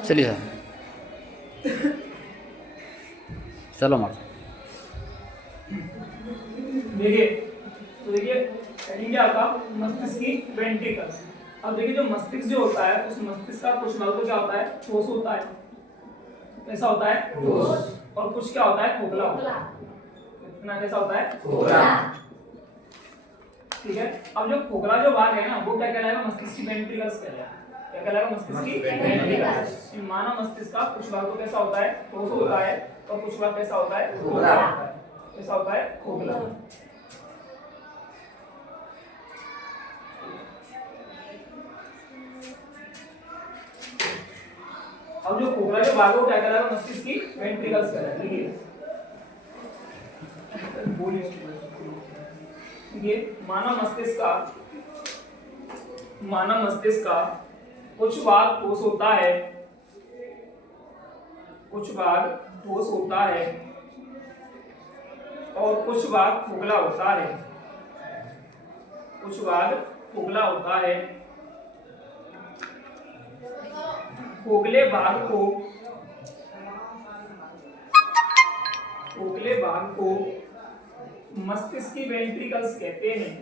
चलिए सर, चलो मार। देखिए तो देखिए हेडिंग क्या होगा, मस्तिष्क की वेंट्रिकल्स। अब देखिए जो मस्तिष्क जो होता है उस मस्तिष्क का कुछ भाग तो क्या होता है, ठोस होता है। कैसा होता है, ठोस। और कुछ क्या होता है, खोखला होता है। इतना कैसा होता है, खोखला। ठीक है। अब जो खोखला जो भाग है ना वो क्या कहलाएगा, मस्तिष्क की वेंट्रिकल्स कहलाएगा। क्या कहलाएगा, मस्तिष्क की वेंट्रिकल्स। मानव मस्तिष्क का कुछ भाग तो कैसा होता है, ठोस होता है, और कुछ भाग कैसा होता है, खोखला होता है। कैसा होता है, खोखला। अब जो खोखला जो भाग है वो क्या कहलाएगा, मस्तिष्क की वेंट्रिकल्स कहलाएगा। लिखिए ये मानव मस्तिष्क का कुछ भाग ठोस होता है, कुछ भाग ठोस होता है और कुछ भाग खोखला होता है। कुछ भाग खोखला होता है। खोखले भाग को मस्तिष्क की वेंट्रिकल्स कहते हैं।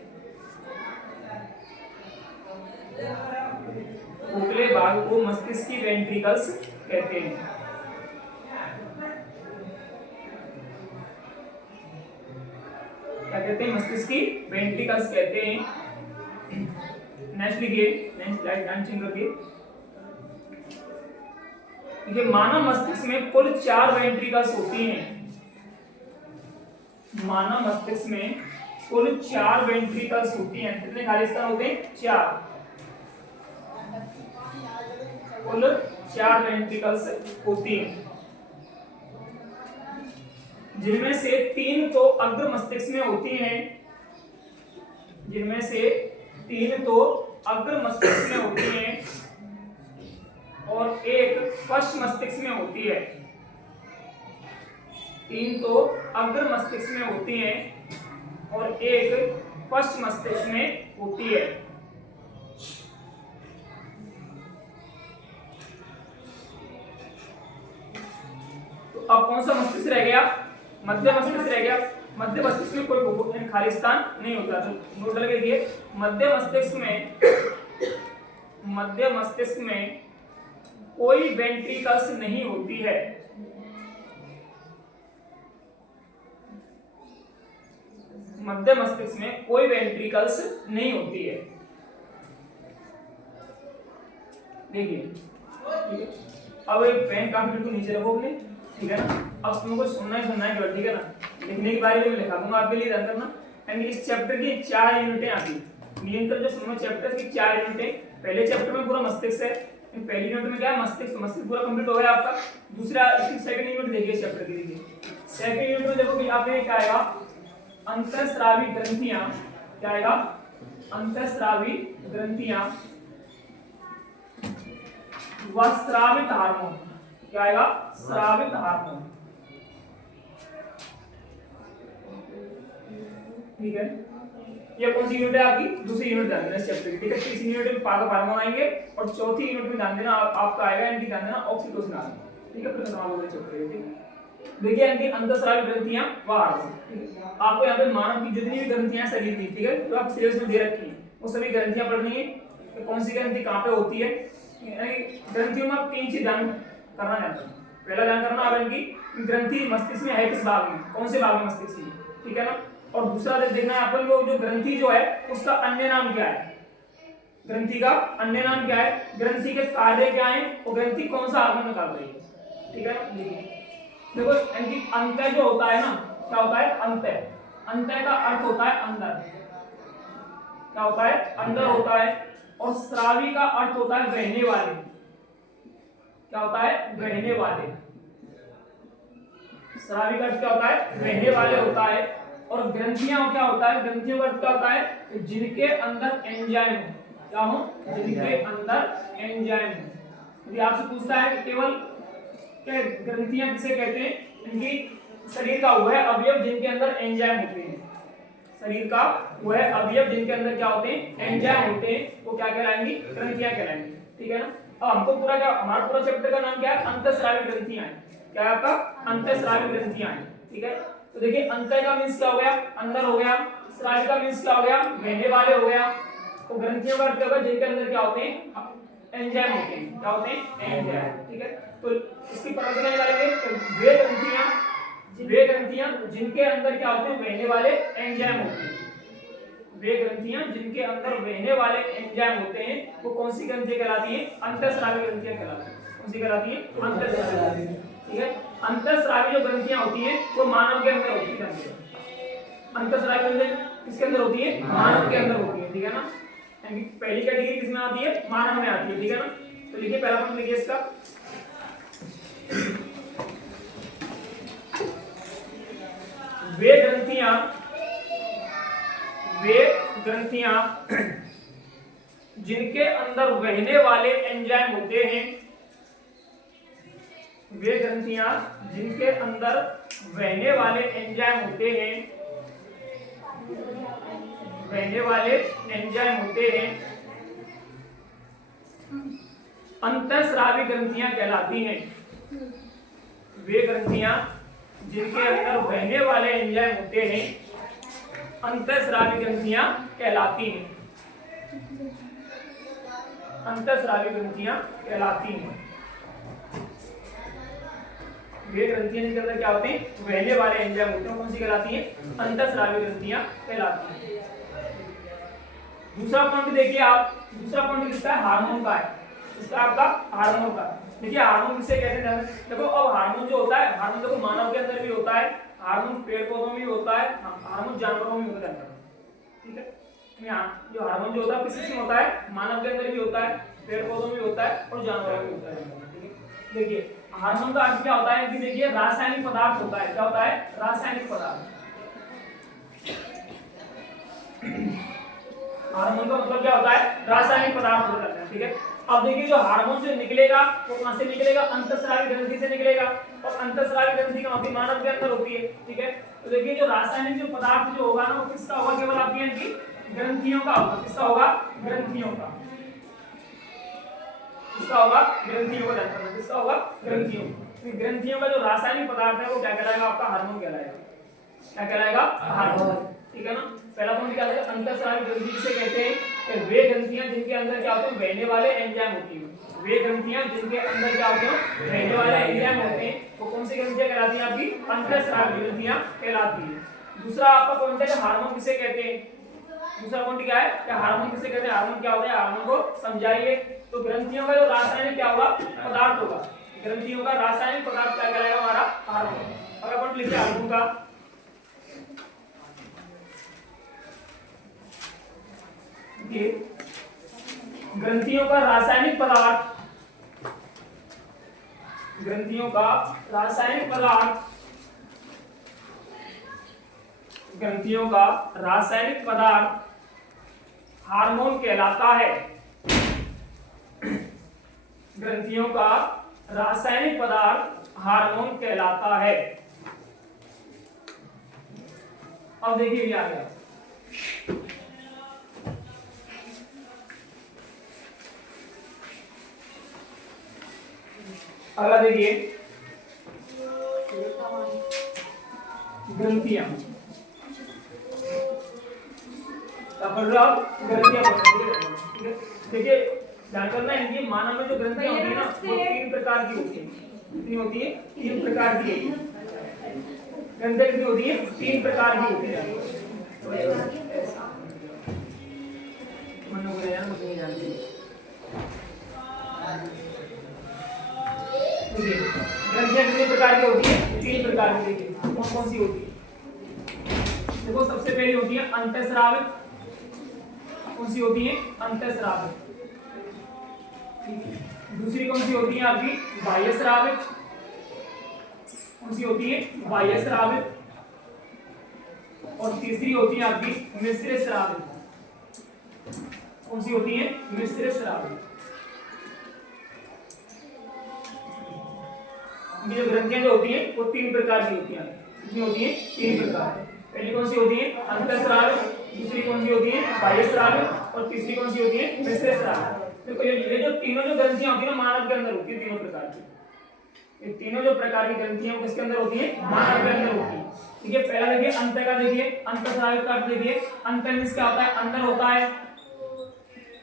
खोखले भाग को मस्तिष्क की वेंट्रिकल्स कहते हैं। क्या कहते हैं, मस्तिष्क की वेंट्रिकल्स कहते हैं। नेक्स्ट लिखिए, नेक्स्ट स्लाइड ध्यान चेंज करके। देखिए मानव मस्तिष्क में कुल 4 वेंट्रिकल्स होती हैं। मानव मस्तिष्क में कुल 4 वेंट्रिकल्स होती हैं। कितने खाली स्थान होते हैं, 4। कुल 4 वेंट्रिकल्स होती हैं, जिनमें से 3 तो अग्र मस्तिष्क में होती हैं। जिनमें से 3 तो अग्र मस्तिष्क में होती हैं और एक पश्च मस्तिष्क में होती है। 3 तो अग्र मस्तिष्क में होती हैं और एक पश्च मस्तिष्क में होती है। तो अब कौन सा मस्तिष्क रह गया, मध्य मस्तिष्क रह गया। मध्य मस्तिष्क में कोई खाली स्थान नहीं होता। तो नोट करके देखिए, मध्य मस्तिष्क में कोई वेंट्रिकल्स नहीं होती है। मध्य मस्तिष्क में कोई वेंट्रिकल्स नहीं होती है। देखिए ठीक है। अब एक पेन काफी बिल्कुल नीचे रखो अपने, ठीक है ना। अब तुमको सुनना है केवल, ठीक है ना। लिखने की बारी में लिखा दूंगा आपके लिए, ध्यान करना। एंड इस चैप्टर की 4 यूनिटें आती हैं। नियंत्रण जो सुनो चैप्टर की 4 यूनिटें। पहले चैप्टर में पूरा मस्तिष्क है, पहली यूनिट में क्या है, मस्तिष्क पूरा कंप्लीट हो गया आपका। दूसरा इसकी सेकंड यूनिट देखिए चैप्टर की। देखिए सेकंड यूनिट में देखो कि आपने क्या आएगा, अंतःस्रावी ग्रंथियां। क्या आएगा, अंतःस्रावी ग्रंथियां व स्रावित हार्मोन। क्या आएगा, स्रावित हार्मोन। ठीक है। ये कौन सी यूनिट है आपकी, दूसरी यूनिट ध्यान देना इस चैप्टर की, ठीक है। तीसरी यूनिट में पादप हार्मोन आएंगे और चौथी यूनिट में ध्यान देना आपका आएगा इनकी, ध्यान देना ऑक्सीटोसिन आएगा, ठीक है। फिर समाप्त होगा चैप्टर, ठीक है। देखिए इनकी अंतःस्रावी ग्रंथियां व हार्मोन। आपको यहाँ पे मानव की जितनी भी ग्रंथियां शरीर की, ठीक है, तो आप सिलेबस में दे रखी है, वो सभी ग्रंथियां पढ़नी है। तो कौन सी ग्रंथि कहाँ पे होती है, ग्रंथियों में आप 3 चीज ध्यान करना चाहते हैं। पहला ध्यान करना आप इनकी ग्रंथि मस्तिष्क में है किस भाग में, कौन से भाग में मस्तिष्क में, ठीक है ना। और दूसरा देखना है आपको जो ग्रंथि जो है उसका अन्य नाम क्या है। ग्रंथि का अन्य नाम क्या है, ग्रंथि के कार्य क्या है और ग्रंथि कौन सा हार्मोन निकाल रही है, ठीक है ना। देखो इनकी अंत जो होता है ना, क्या होता है, अंत का अर्थ होता है अंदर। क्या होता है, अंदर होता है। और स्रावी का अर्थ होता है बहने वाले। क्या होता है, बहने वाले। स्रावी का अर्थ क्या होता है, बहने वाले होता है। और ग्रंथियां क्या होता है, ग्रंथियों का अर्थ क्या होता है, जिनके अंदर एंजाइम हो। क्या हो, जिनके अंदर एंजाइम हो। यदि आपसे पूछता है कि केवल क्या ग्रंथियां किसे कहते हैं, इनकी शरीर का वह अवयव जिनके अंदर एंजाइम होते हैं। शरीर का वह अवयव जिनके अंदर क्या होते हैं, एंजाइम होते हैं, वो क्या कहलाएंगी, ग्रंथियां कहलाएंगी, ठीक है ना। अब हमको पूरा क्या, हमारा पूरा चैप्टर का नाम क्या है, अंतःस्रावी ग्रंथियां हैं। क्या है आपका, अंतःस्रावी ग्रंथियां हैं। ठीक है, तो देखिए अंतर का मींस क्या हो गया, अंदर हो गया, स्रावी का मींस क्या हो गया, बहने वाले हो गया। तो ग्रंथियों का अर्थ क्या होगा, जिनके अंदर क्या होते हैं, एंजाइम होते हैं। क्या होते हैं, एंजाइम। ठीक है, तो इसकी परिभाषा निकालेंगे, तो वे ग्रंथियां जिनके अंदर क्या होते हैं, बहने वाले एंजाइम होते हैं। वे ग्रंथियां जिनके अंदर बहने वाले एंजाइम होते हैं वो कौन सी ग्रंथियां कहलाती हैं, अंतःस्रावी ग्रंथियां कहलाती हैं। कौन सी कहलाती हैं, अंतःस्रावी। ठीक है, अंतःस्रावी जो ग्रंथियां होती हैं वो मानव के अंदर होती है। अंतःस्रावी ग्रंथियां किसके अंदर होती है, मानव के अंदर होती है। ठीक है ना, यानी पहली कैटेगरी किसमें आती है, मानव में आती है। ठीक है ना, तो लिखिए पहला पॉइंट लिखिए इसका, वे ग्रंथियां जिनके अंदर बहने वाले एंजाइम होते हैं, वे ग्रंथियां जिनके अंदर बहने वाले एंजाइम होते हैं, बहने वाले एंजाइम होते हैं, अंतःस्रावी ग्रंथियां कहलाती हैं। वे ग्रंथियां जिनके अंदर बहने वाले एंजाइम होते हैं अंतःस्रावी ग्रंथियां कहलाती हैं। अंतःस्रावी ग्रंथियां कहलाती हैं। वे ग्रंथियां जिनके अंदर क्या होते हैं, बहने वाले एंजाइम होते हैं, कौन सी कहलाती हैं, अंतःस्रावी ग्रंथियां कहलाती हैं। दूसरा पॉइंट देखिए आप, दूसरा पॉइंट किसका है, हार्मोन का है। इसका आपका हार्मोन का। देखिए हार्मोन किसे कहते हैं, देखो अब हार्मोन जो होता है, हार्मोन देखो मानव के अंदर भी होता है, हार्मोन पेड़ पौधों में भी होता है, हार्मोन जानवरों में भी होता है। ठीक है, यहाँ जो हार्मोन जो होता है किसी में होता है, मानव के अंदर भी होता है, पेड़ पौधों में भी होता है और जानवरों में भी होता है। ठीक है, देखिए हार्मोन का अर्थ क्या होता है कि देखिए रासायनिक पदार्थ होता है। क्या होता है, रासायनिक पदार्थ। हार्मोन का मतलब क्या होता है, रासायनिक पदार्थ होता है। ठीक है, अब देखिए जो हार्मोन जो निकलेगा वो कहां से निकलेगा, अंतःस्रावी ग्रंथि से निकलेगा, और अंतःस्रावी ग्रंथि कहां होती है, मानव के अंदर होती है। ठीक है, तो देखिए जो रासायनिक जो पदार्थ जो होगा ना वो किसका होगा, केवल आपकी इनकी ग्रंथियों का होगा। किसका होगा, ग्रंथियों का। किसका होगा, ग्रंथियों का ध्यान रखना, किसका होगा, ग्रंथियों। ग्रंथियों का जो रासायनिक पदार्थ है वो क्या कहलाएगा, आपका हार्मोन कहलाएगा। क्या कहलाएगा, हार्मोन। ठीक है ना, पहला पॉइंट क्या है, अंतःस्रावी ग्रंथि किसे कहते हैं, कि वे ग्रंथियां जिनके अंदर क्या होते हैं, बहने वाले एंजाइम होती हैं। वे ग्रंथियां जिनके अंदर क्या होते हैं, बहने वाले एंजाइम होते हैं, वो कौन सी ग्रंथियां कहलाती हैं, आपकी अंतःस्रावी ग्रंथियां कहलाती हैं। दूसरा आपका पॉइंट है कि हार्मोन किसे कहते हैं। दूसरा पॉइंट क्या है कि हार्मोन किसे कहते हैं, हार्मोन क्या होता है, हार्मोन को समझाइए। तो ग्रंथियों का जो रासायनिक क्या होगा, पदार्थ होगा, ग्रंथियों का रासायनिक पदार्थ क्या कहलाएगा, हमारा हार्मोन। अगर अपन लिखते हैं हार्मोन का, ग्रंथियों का रासायनिक पदार्थ, ग्रंथियों का रासायनिक पदार्थ, ग्रंथियों का रासायनिक पदार्थ हार्मोन कहलाता है। ग्रंथियों का रासायनिक पदार्थ हार्मोन कहलाता है। अब देखिए ये आ गया, अगला देखिए ग्रंथियां। देखिए ध्यान करना है, इनकी मानव में जो ग्रंथियां होती है ना वो 3 प्रकार की होती है। कितनी होती है, 3 प्रकार की ग्रंथियां कितनी होती है, 3 प्रकार की होती है। ग्रंथियां कितने प्रकार की होती है, 3 प्रकार की। देखिए कौन कौन सी होती है, देखो सबसे पहली होती है अंतःस्रावित। कौन सी होती है, अंतःस्रावित। दूसरी कौन सी होती है आपकी, बाह्यस्रावित। कौन सी होती है, बाह्यस्रावित। और तीसरी होती है आपकी मिश्रित स्रावित। कौन सी होती है, मिश्रित स्रावित। ये जो ग्रंथियां जो होती है वो 3 प्रकार की होती है। कितनी होती है, 3 प्रकार। पहली कौन सी होती है, अंतःस्रावित। दूसरी कौन सी होती है, बाह्यस्रावित। और तीसरी कौन सी होती है, मिश्रित स्रावित। देखो ये जो तीनों जो ग्रंथियां होती है ना मानव के अंदर होती है, तीनों प्रकार की, ये तीनों जो प्रकार की ग्रंथियां वो किसके अंदर होती है? मानव के अंदर होती है। ठीक है, पहला देखिए अंत का, देखिए अंतःस्रावित का अर्थ देखिए, अंत मींस क्या होता है? अंदर होता है,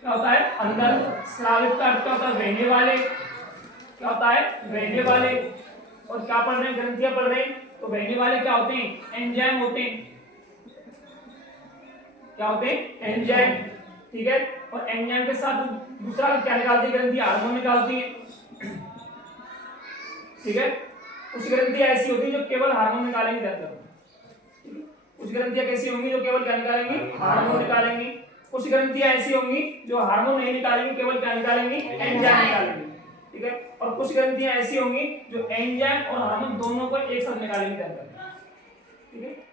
क्या होता है? अंदर। स्रावित का अर्थ क्या होता है? बहने वाले, क्या होता है? बहने वाले। और क्या पढ़ रहे हैं? ग्रंथियां पढ़ रहे हैं, तो बहने वाले क्या होते हैं? एंजाइम होते हैं, क्या होते हैं? एंजाइम। ठीक है, और एंजाइम के साथ दूसरा क्या निकालती है ग्रंथि? हार्मोन निकालती है। ठीक है, कुछ ग्रंथियां ऐसी होती है जो केवल हार्मोन निकालेंगी ज्यादातर, कुछ ग्रंथियां कैसी होंगी जो केवल क्या निकालेंगी? हार्मोन निकालेंगी। कुछ ग्रंथियां ऐसी होंगी जो हार्मोन नहीं निकालेंगी, केवल क्या निकालेंगी? एंजाइम निकालेंगी। ठीक है, और कुछ ग्रंथियां ऐसी होंगी जो एंजाइम और हार्मोन दोनों को एक साथ निकालेंगी ज्यादातर। ठीक है,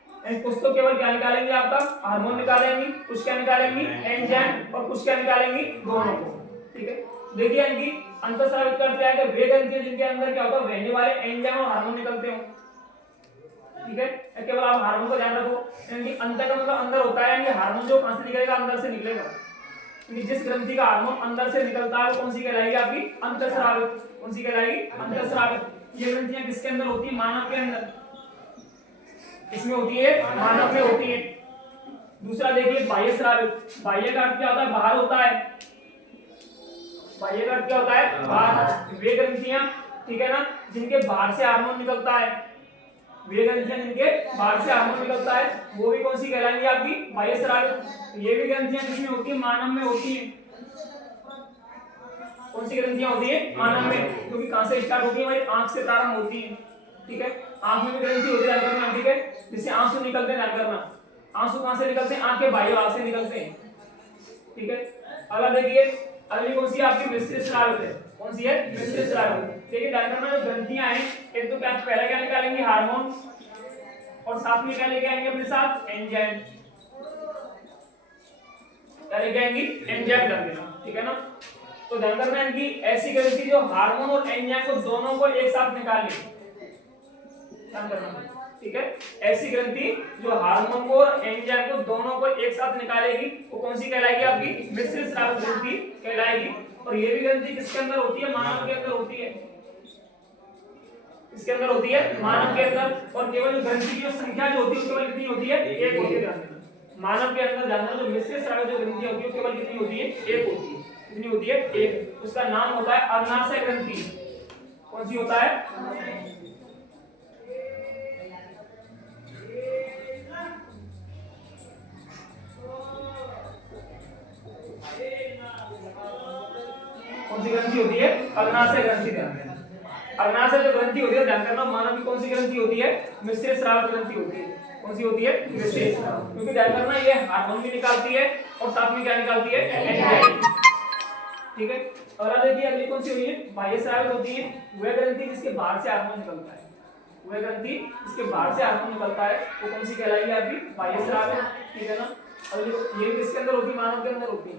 कुछ तो केवल क्या निकालेंगे? आपका हार्मोन निकालेंगी, कुछ क्या निकालेंगी? एंजाइम, और कुछ क्या निकालेंगी? दोनों को। ठीक है, देखिए इनकी अंतःस्रावित का अर्थ क्या है? कि वे ग्रंथियां जिनके अंदर क्या होता है? बहने वाले एंजाइम और हार्मोन निकलते हो। ठीक है, केवल आप हार्मोन को ध्यान रखो, यानी अंत का मतलब अंदर होता है, यानी हार्मोन जो कहां से निकलेगा? अंदर से निकलेगा। यानी जिस ग्रंथि का हार्मोन अंदर से निकलता है वो कौन सी कहलाएगी? आपकी अंतःस्रावित। कौन सी कहलाएगी? अंतःस्रावित। ये ग्रंथियां किसके अंदर होती है? मानव के अंदर। इसमें होती है, मानव में होती है। दूसरा देखिए बाह्य स्रावित। बाह्य का अर्थ क्या होता है? बाहर होता है। बाह्य का अर्थ क्या होता है? बाहर। वे ग्रंथियां, ठीक है ना, जिनके बाहर से हार्मोन निकलता है, वे ग्रंथियां जिनके बाहर से हार्मोन निकलता है वो भी कौन सी कहलाएंगी? आपकी बाह्य स्रावित। ये भी ग्रंथियां किसमें होती है? मानव में होती है। कौन सी ग्रंथियां होती है? मानव में, क्योंकि कहां से स्टार्ट होती है? हमारी आंख से प्रारंभ होती है। ठीक है, आंख में भी ग्रंथि होती है, ध्यान करना। ठीक है, जिससे आंसू निकलते हैं, ध्यान करना। आंसू कहां से निकलते हैं? आंख के बाह्य भाग से निकलते हैं। ठीक है, अगला देखिए, अगली कौन सी आपकी? मिश्रित स्रावित है। कौन सी है? मिश्रित स्रावित। देखिए ध्यान करना, जो ग्रंथियां हैं एक तो क्या पहले क्या निकालेंगे? हार्मोन, और साथ में क्या लेके आएंगे अपने साथ? एंजाइम। क्या लेके आएंगी? एंजाइम डाल देना। ठीक है ना, तो ध्यान करना है कि ऐसी ग्रंथि जो हार्मोन और एंजाइम को दोनों को एक साथ निकाले, ध्यान करना। ठीक है, ऐसी ग्रंथि जो हार्मोन को और एंजाइम को दोनों को एक साथ निकालेगी वो कौन सी कहलाएगी? आपकी मिश्रित स्रावित ग्रंथि कहलाएगी। और ये भी ग्रंथि किसके अंदर होती है? मानव के अंदर होती है। इसके अंदर होती है, मानव के अंदर। और केवल ग्रंथि की जो संख्या जो होती है केवल कितनी होती है? एक होती है। ध्यान देना, मानव के अंदर जानना, जो मिश्रित स्रावित जो ग्रंथि होती है केवल कितनी होती है? एक होती है। कितनी होती है? एक। उसका नाम होता है अग्नाशय ग्रंथि। कौन सी होता है? कौन सी ग्रंथि होती है? अग्नाशय ग्रंथि। ध्यान देना, अग्नाशय जो ग्रंथि होती है, ध्यान करना, मानव की कौन सी ग्रंथि होती है? मिश्रित स्रावित ग्रंथि होती है। कौन सी होती है? मिश्रित। क्योंकि ध्यान करना ये हार्मोन भी निकालती है और साथ में क्या निकालती है? एंजाइम। ठीक है, और देखिए अगली कौन सी हुई है? बाह्य स्रावित होती है। वह ग्रंथि जिसके बाहर से हार्मोन निकलता है, वह ग्रंथि जिसके बाहर से हार्मोन निकलता है वो कौन सी कहलाएगी? आपकी बाह्य स्रावित। ठीक है ना, अगली ये किसके अंदर होती है? मानव के अंदर होती है।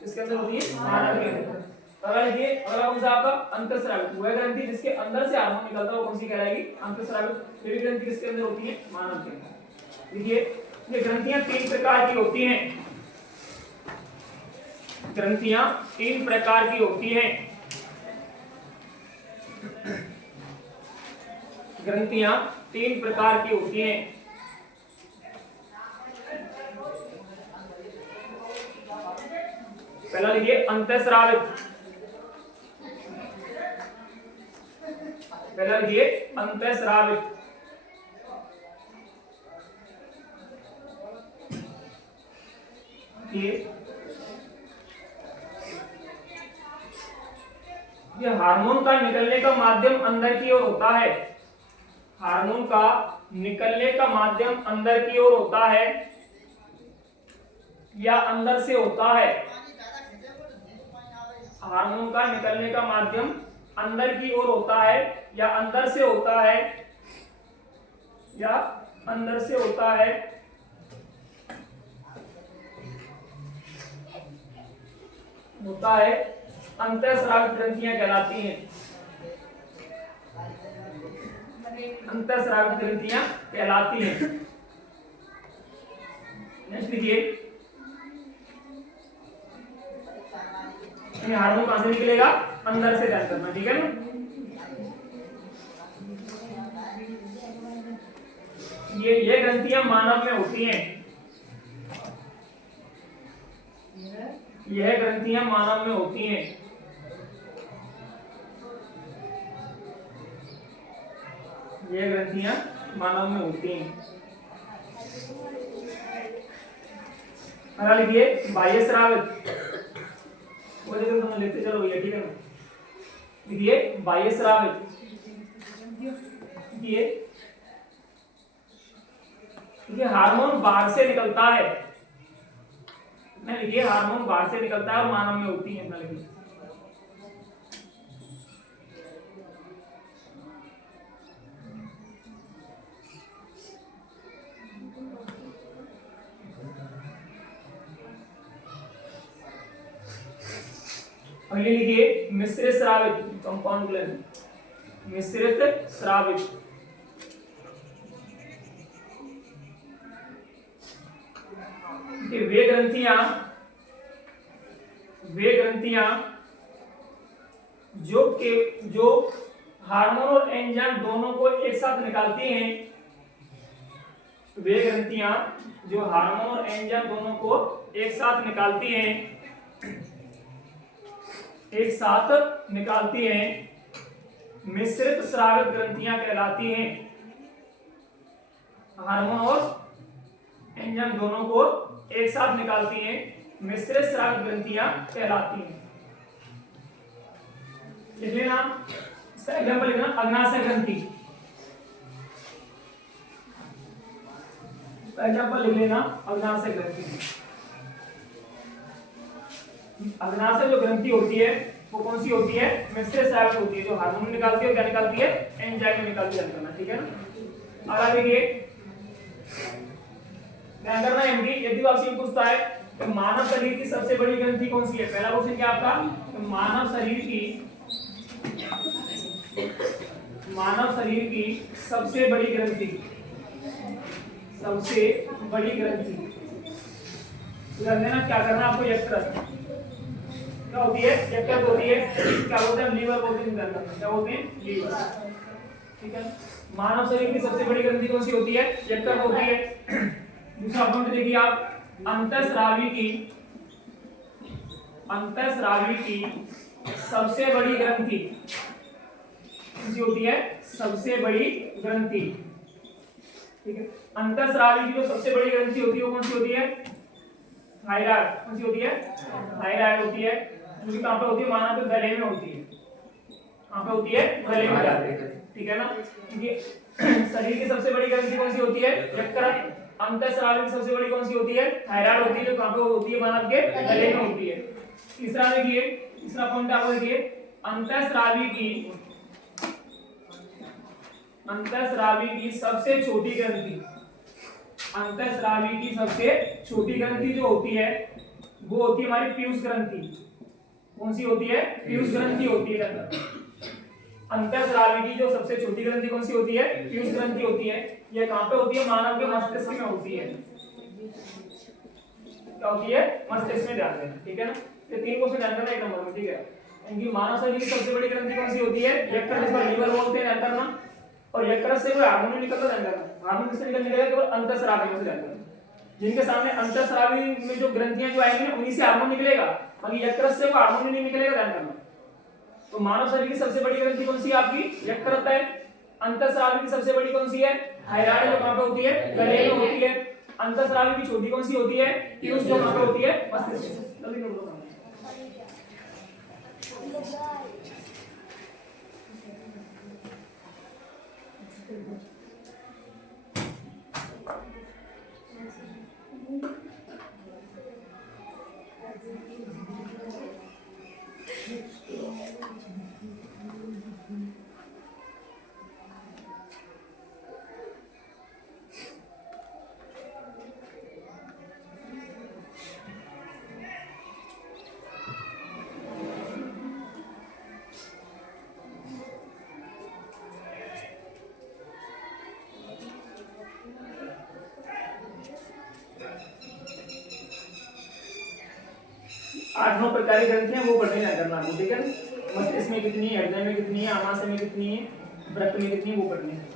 किसके अंदर होती है? मानव के अंदर। अगला देखिए, अगला कौन सा आपका? अंतःस्रावित। वह ग्रंथि जिसके अंदर से हार्मोन निकलता है वो कौन सी कहलाएगी? अंतःस्रावित। ये ग्रंथि किसके अंदर होती है? मानव के अंदर। देखिए ये ग्रंथियां तीन प्रकार की होती हैं। ग्रंथियां तीन प्रकार की होती हैं। ग्रंथियां तीन प्रकार की होती हैं। पहला लिखिए अंतःस्रावित। पहला लिखिए अंतःस्रावित। ये हार्मोन का निकलने का माध्यम अंदर की ओर होता है। हार्मोन का निकलने का माध्यम अंदर की ओर होता है या अंदर से होता है। हार्मोन का निकलने का माध्यम अंदर की ओर होता है या अंदर से होता है, या अंदर से होता है। होता है, अंतःस्रावित ग्रंथियां कहलाती हैं। अंतःस्रावित ग्रंथियां कहलाती हैं। नेक्स्ट लिखिए ये हार्मोन कहां से निकलेगा, अंदर से ध्यान करना, ठीक है ना। ये ग्रंथियां मानव में होती हैं, यह ग्रंथियां मानव में होती हैं। ये ग्रंथियां मानव में होती हैं। अगला लिखिए बाह्य स्रावित, वो देखो तुम लिखते चलो भैया, ठीक है ना। लिखिए बाह्य स्रावित, ये हार्मोन बाहर से निकलता है, लिखिए हार्मोन बाहर से निकलता है और मानव में होती है, इतना लिखिए। अगले लिखिए मिश्रित स्रावित, कंपाउंड ग्लैंड, मिश्रित स्रावित। वे ग्रंथियां जो हार्मोन और एंजाइम दोनों को एक साथ निकालती हैं, वे ग्रंथियां जो हार्मोन और एंजाइम दोनों को एक साथ निकालती हैं, मिश्रित स्रावित ग्रंथियां कहलाती हैं। हार्मोन और एंजाइम दोनों को एक साथ निकालती हैं, मिश्रित स्रावित ग्रंथियां कहलाती हैं। लिख लेना, एग्जाम्पल लिखना, अग्नाशय ग्रंथि। एग्जाम्पल लिख लेना, अग्नाशय ग्रंथि। अग्नाशय जो ग्रंथि होती है वो कौन सी होती है, मिश्रित स्रावित होती है, जो हार्मोन निकालती है और क्या निकालती है, एंजाइम निकालती है, ठीक है ना। अगला देखिए, ध्यान करना है एमडी, यदि आपसे पूछता है तो मानव शरीर की सबसे बड़ी ग्रंथि कौन सी है, पहला क्वेश्चन क्या आपका, तो मानव शरीर की सबसे बड़ी ग्रंथि, ध्यान देना, क्या करना आपको, यकृत। क्या होती है, यकृत होती है, क्या बोलते हैं, लीवर बोलते हैं, क्या बोलते हैं, लीवर, ठीक है। मानव शरीर की सबसे बड़ी ग्रंथि कौन सी होती है, यकृत होती है। दूसरा पॉइंट देखिए आप, अंतःस्रावी की सबसे बड़ी ग्रंथि कौन सी होती है, सबसे बड़ी ग्रंथि, ठीक है। अंतःस्रावी की जो सबसे बड़ी ग्रंथि होती है वो कौन सी होती है, थायराइड। कौन सी होती है, थायराइड होती है, जो कि कहां पे होती है, मानव के गले में होती है, कहां पे होती है, गले में, ठीक है ना। क्योंकि शरीर की सबसे बड़ी ग्रंथि कौन सी होती है, यकृत। अंतःस्रावी की सबसे बड़ी कौन सी होती है, थायराइड होती है, जो कहां पे होती है, मानव के गले में होती है। तीसरा देखिए, तीसरा पॉइंट आपको देखिए, अंतःस्रावी की सबसे छोटी ग्रंथि, अंतःस्रावी की सबसे छोटी ग्रंथि जो होती है वो होती है हमारी पीयूष ग्रंथि। कौन सी होती है, पीयूष ग्रंथि होती है। अंतःस्रावी की जो सबसे छोटी ग्रंथि कौन सी होती है, पीयूष ग्रंथि होती है। यह कहां पे होती है, मानव के मस्तिष्क में होती है, क्या होती है, मस्तिष्क में, ध्यान देना, ठीक है ना। ये तीन क्वेश्चन ध्यान करना एक नंबर में, ठीक है। इनकी मानव शरीर की सबसे बड़ी ग्रंथि कौन सी होती है, यकृत, इसको लीवर बोलते हैं, ध्यान करना। और यकृत से कोई हार्मोन निकलता, ध्यान करना, हार्मोन किससे निकलेगा, केवल अंतःस्रावी से, ध्यान करना। जिनके सामने अंतःस्रावी में जो ग्रंथियां जो आएंगी उन्हीं से हार्मोन निकलेगा, बाकी यकृत से वो हार्मोन नहीं निकलेगा, ध्यान करना। तो मानव शरीर की सबसे बड़ी ग्रंथि कौन सी है आपकी, यकृत है। अंतःस्रावी की सबसे बड़ी कौन सी है, थायराइड, जो कहां पे होती है, गले में होती है। अंतःस्रावी की छोटी कौन सी होती है, पीयूष, जो कहां पे होती है, मस्तिष्क। जल्दी नोट करो। 8-9 प्रकार की ग्रंथियां वो पढ़ने ना करना आपको, ठीक है। मस्तिष्क में कितनी है, हृदय में कितनी है, आमाशय में कितनी है, वृक्क में कितनी है, वो पढ़ने हैं।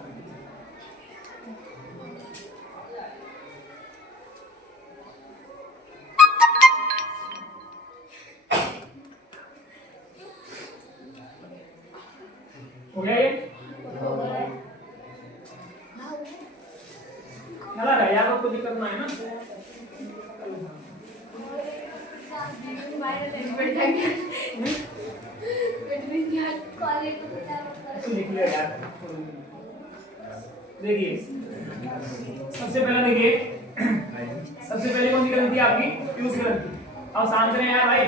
हो गया ये? चला रहा यार, आपको दिक्कत ना है ना? लिख लिया यार। देखिए सबसे पहले देखिए, सबसे पहले कौन सी ग्रंथि है आपकी? पीयूष ग्रंथि। अब शांत रहे यार भाई,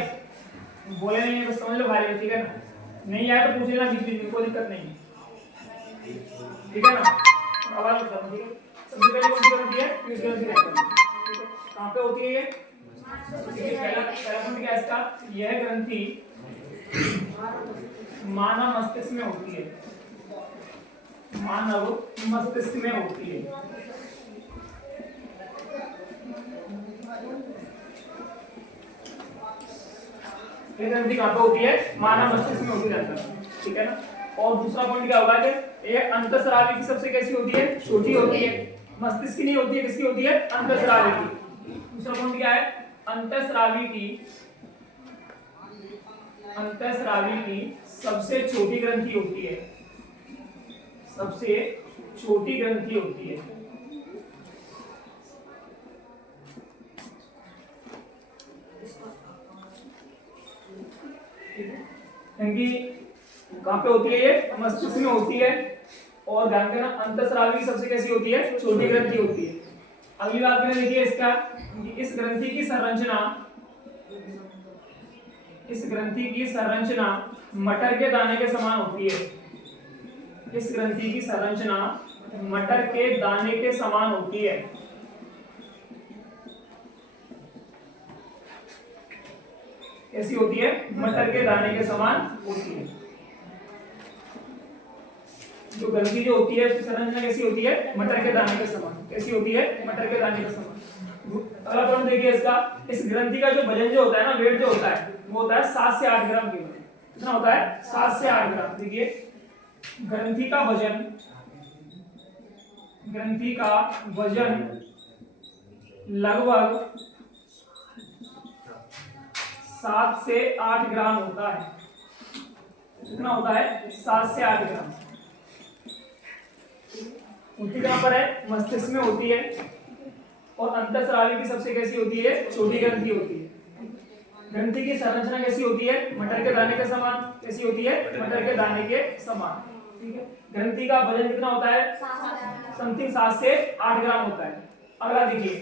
बोले नहीं है तो समझ लो भाई, ठीक है ना? नहीं आया तो पूछ लेना बीच बीच में, कोई दिक्कत नहीं है, ठीक है ना? आवाज उठाओ, ठीक है। सबसे पहले कौन सी ग्रंथि है? पीयूष ग्रंथि रहती है, ठीक है। कहाँ पे होती है ये? पहला पॉइंट क्या है इसका? यह ग्रंथि मानव मस्तिष्क में होती है, मानव मस्तिष्क में होती है। ये ग्रंथि कहाँ पे होती है? मानव मस्तिष्क में होती है, ठीक है ना? और दूसरा पॉइंट क्या होगा कि ये अंतःस्रावी की सबसे कैसी होती है? छोटी होती है। मस्तिष्क की नहीं होती है, किसकी होती है? अंतःस्रावी की। दूसरा पॉइंट क्या है? अंतःस्रावी की सबसे छोटी ग्रंथि होती है, सबसे छोटी ग्रंथि होती है। क्योंकि कहाँ पे होती है? ये मस्तिष्क में होती है। और ध्यान देना, अंतःस्रावी की सबसे कैसी होती है? छोटी ग्रंथि होती है। अगली बात में देखिए इसका, इस ग्रंथि की संरचना मटर के दाने के समान होती है। इस ग्रंथि की संरचना मटर के दाने के समान होती है। कैसी होती है? मटर के दाने के समान होती है। जो ग्रंथि जो होती है उसकी संरचना कैसी होती है? मटर के दाने के समान। कैसी होती है? मटर के दाने के समान। अगला पॉइंट देखिए इसका, इस ग्रंथि का जो वजन जो होता है ना, वेट जो होता है, वो होता है 7 से 8 ग्राम केवल। कितना होता है? 7 से 8 ग्राम। देखिए ग्रंथि का वजन लगभग 7 से 8 ग्राम होता है। कितना होता है? 7 से 8 ग्राम। होती कहां पर है? मस्तिष्क में होती है। और अंतःस्रावी की सबसे कैसी होती है? छोटी ग्रंथि होती है। ग्रंथि की संरचना कैसी होती है? मटर के दाने के समान। कैसी होती है? मटर के दाने के समान, ठीक है। ग्रंथि का वजन कितना होता है? समथिंग 7 से 8 ग्राम होता है। अगला देखिए,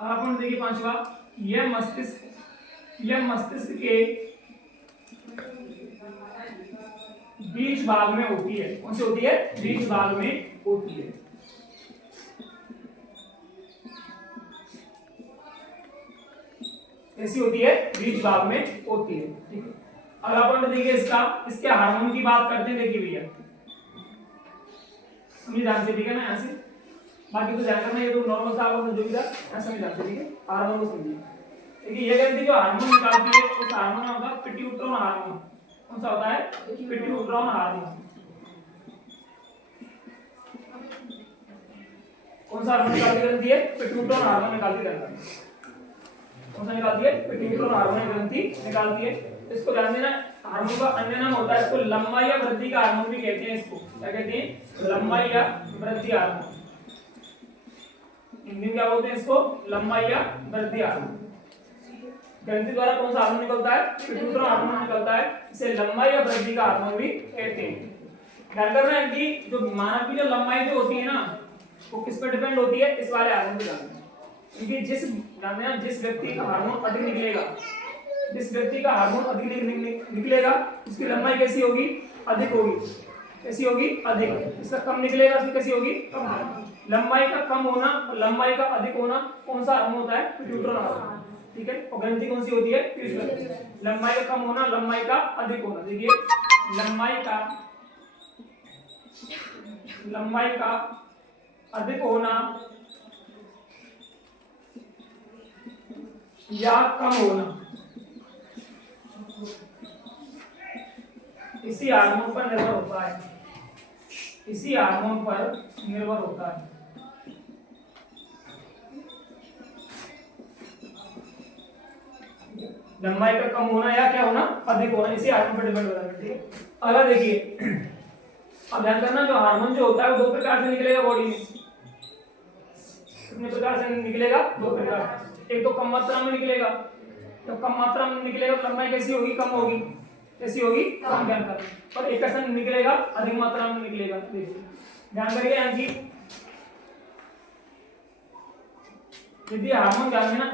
अपन देखिए पांचवा, यह मस्तिष्क के बीच भाग में होती है। कौन सी होती है? बीच भाग में होती है। कैसी होती है? बीच भाग में होती है, ठीक है। अगला पॉइंट देखिए इसका, इसके हार्मोन की बात करते हैं। देखिए भैया समझिए ध्यान से, ठीक है ना? यहाँ से बाकी तो ध्यान करना, ये तो नॉर्मल सा आपको जो भी था यहाँ समझ ध्यान से, ठीक है। हार्मोन को समझिए। देखिए ये ग्रंथि जो हार्मोन निकालती है उस हार्मोन होता है पिट्यूटरॉन हार्मोन। कौन सा होता है? पिट्यूटरॉन हार्मोन। कौन सा हार्मोन निकालती ग्रंथि है? पिट्यूटरॉन हार्मोन निकालती ग्रंथि। कौन सा निकालती है? पिट्यूटरॉन हार्मोन ग्रंथि निकालती है। इसको ध्यान देना, हार्मोन का अन्य नाम होता है, इसको लंबाई या वृद्धि का हार्मोन भी कहते हैं। इसको क्या कहते हैं? लंबाई या वृद्धि हार्मोन। हिंदी में क्या बोलते हैं इसको? लंबाई या वृद्धि हार्मोन। ग्रंथि द्वारा कौन सा हार्मोन निकलता है? पिट्यूटरॉन हार्मोन निकलता है। इसे लंबाई या वृद्धि का हार्मोन भी कहते हैं। ध्यान करना है कि जो मानव की जो लंबाई जो होती है ना, वो किस पर डिपेंड होती है? इस वाले हार्मोन पे जानना है। क्योंकि जिस व्यक्ति का हार्मोन अधिक निकलेगा, उसकी लंबाई कैसी होगी? अधिक होगी। कैसी होगी? अधिक। इसका कम निकलेगा, उसकी कैसी होगी? कम। लंबाई का कम होना और लंबाई का अधिक होना कौन सा हार्मोन होता है? पिट्यूटरॉन हार्मोन, ठीक है। और ग्रंथि कौन सी होती है? पीयूष। लंबाई का कम होना, लंबाई का अधिक होना। देखिए लंबाई का अधिक होना या कम होना, इसी हार्मोन पर निर्भर होता है, इसी हार्मोन पर निर्भर होता है। लंबाई का कम होना या क्या होना, अधिक होना, इसी हार्मोन पर डिपेंड होता है। ठीक है, अगला देखिए, अब ध्यान करना, जो हार्मोन जो होता है वो दो प्रकार से निकलेगा बॉडी में। कितने प्रकार से निकलेगा? दो प्रकार। एक तो कम मात्रा में निकलेगा, तो कम मात्रा में निकलेगा तो लंबाई कैसी होगी? कम होगी। कैसी होगी? कम। ध्यान कर। और एक ऐसा निकलेगा अधिक मात्रा में निकलेगा। देखिए ध्यान करिए यहाँ की, यदि हार्मोन ध्यान देना